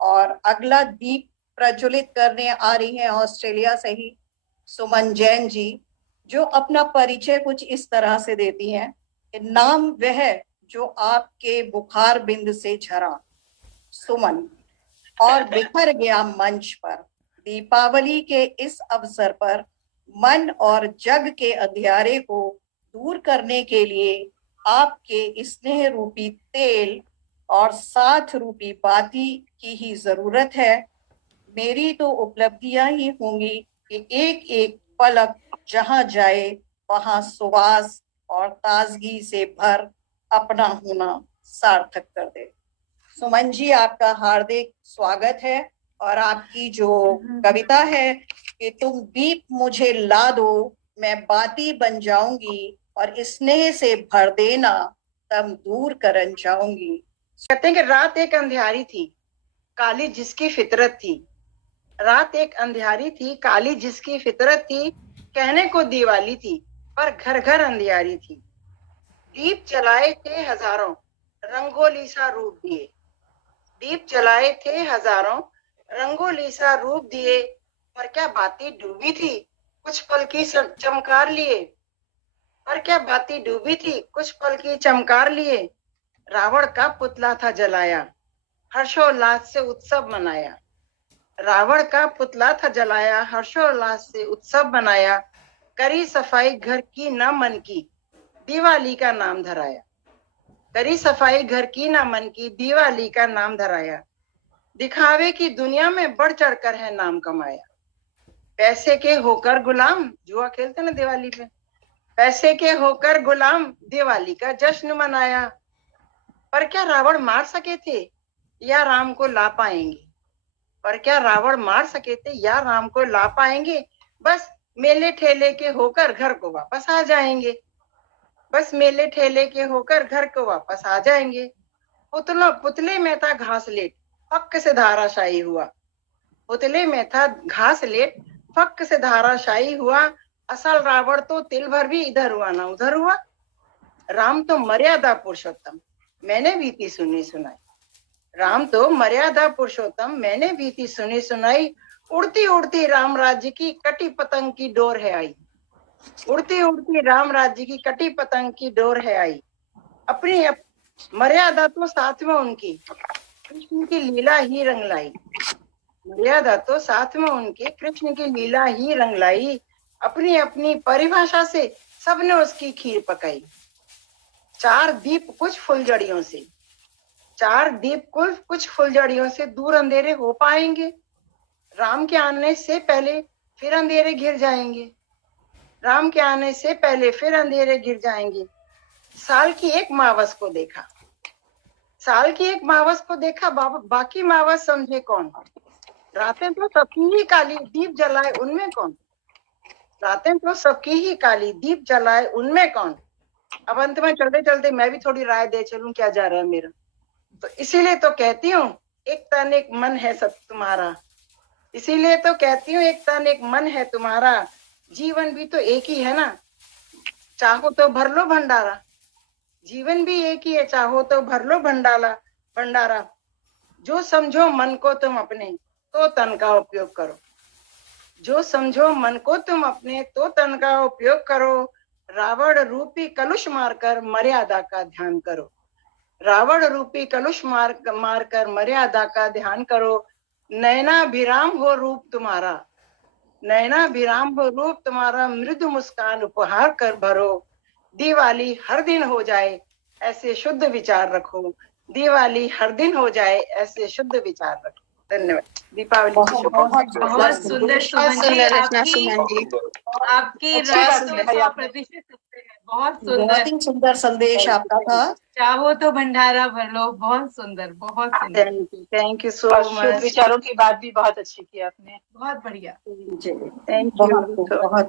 और अगला दीप प्रज्वलित करने आ रही हैं ऑस्ट्रेलिया से ही सुमन जैन जी, जो अपना परिचय कुछ इस तरह से देती हैं कि नाम वह जो आपके बुखार बिंद से झरा सुमन और बिखर गया मंच पर। दीपावली के इस अवसर पर मन और जग के अंधियारे को दूर करने के लिए आपके स्नेह रूपी तेल और साथ रूपी बाती की ही जरूरत है। मेरी तो उपलब्धियां ही होंगी कि एक एक पलक जहां जाए वहां सुवास और ताजगी से भर अपना होना सार्थक कर दे। सुमन जी, आपका हार्दिक स्वागत है। और आपकी जो कविता है कि तुम दीप मुझे ला दो, मैं बाती बन जाऊंगी और स्नेह से भर देना, तब दूर करन जाऊंगी। कहते हैं कि रात एक अंधियारी थी, काली जिसकी फितरत थी। रात एक अंधियारी थी, काली जिसकी फितरत थी, कहने को दिवाली थी पर घर घर अंधियारी थी। दीप जलाए थे हजारों, रंगोली सा रूप दिए। दीप जलाए थे हजारों, रंगोली सा रूप दिए, पर क्या बाती डूबी थी कुछ पल की चमकार लिए। पर क्या बाती डूबी थी कुछ पल की चमकार लिए। रावण का पुतला था जलाया, हर्षोल्लास से उत्सव मनाया। रावण का पुतला था जलाया, हर्षोल्लास से उत्सव मनाया। करी सफाई घर की न मन की, दिवाली का नाम धराया। करी सफाई घर की न मन की, दिवाली का नाम धराया। दिखावे की दुनिया में बढ़ चढ़कर है नाम कमाया। पैसे के होकर गुलाम, जुआ खेलते ना दिवाली पे, पैसे के होकर गुलाम दिवाली का जश्न मनाया। पर क्या रावण मार सके थे या राम को ला पाएंगे। पर क्या रावण मार सके थे या राम को ला पाएंगे। बस मेले ठेले के होकर घर को वापस आ जाएंगे। बस मेले ठेले के होकर घर को वापस आ जाएंगे। पुतले में था घास लेट, फक से धाराशाही हुआ। पुतले में था घास लेट, फक से धाराशाही हुआ। असल रावण तो तिल भर भी इधर हुआ ना उधर हुआ। राम तो मर्यादा पुरुषोत्तम, मैंने भी थी सुनी सुनाई। राम तो मर्यादा पुरुषोत्तम, मैंने भी थी सुनी सुनाई। उड़ती उड़ती राम राज्य की कटी पतंग की डोर है आई। उड़ती उड़ती राम राज्य की कटी पतंग की डोर है आई। अपनी मर्यादा तो साथ में उनकी, कृष्ण की लीला ही रंग लाई। मर्यादा तो साथ में उनके, कृष्ण की लीला ही रंग लाई। अपनी अपनी परिभाषा से सबने उसकी खीर पकाई। चार दीप कुछ फुलझड़ियों से, चार दीप कुछ फुलझड़ियों से दूर अंधेरे हो पाएंगे। राम के आने से पहले फिर अंधेरे घिर जाएंगे। राम के आने से पहले फिर अंधेरे घिर जाएंगे। साल की एक मावस को देखा, साल की एक मावस को देखा, बाकी मावस समझे कौन। रातें तो सबकी ही काली, दीप जलाए उनमें कौन। रातें तो सबकी ही काली, दीप जलाए उनमें कौन। अब अंत में चलते चलते मैं भी थोड़ी राय दे चलूं, क्या जा रहा है मेरा। तो इसीलिए तो कहती हूँ एक तन एक मन है सब तुम्हारा। इसीलिए तो कहती हूँ एक तन एक मन है तुम्हारा। जीवन भी तो एक ही है ना, चाहो तो भर लो भंडारा। जीवन भी एक ही है, चाहो तो भर लो भंडारा। जो समझो मन को तुम अपने, तो तन का उपयोग करो। जो समझो मन को तुम अपने, तो तन का उपयोग करो। रावण रूपी कलुष मारकर मर्यादा का ध्यान करो। रावण रूपी कलुष मारकर मर्यादा का ध्यान करो। नयनाभिराम हो रूप तुम्हारा, नयनाभिराम हो रूप तुम्हारा। मृदु मुस्कान उपहार कर भरो। दिवाली हर दिन हो जाए ऐसे शुद्ध विचार रखो। दिवाली हर दिन हो जाए ऐसे शुद्ध विचार रखो। धन्यवाद। दीपावली की शुभकामनाएं। बहुत सुंदर सुमन जी, आपकी रस तो 100% सत्य है। बहुत बहुत ही सुंदर संदेश आपका था। चाहो तो भंडारा भर लो। बहुत सुंदर, बहुत सुंदर। Thank you so much. विचारों की बात भी बहुत अच्छी की आपने। बहुत बढ़िया। Thank you. बहुत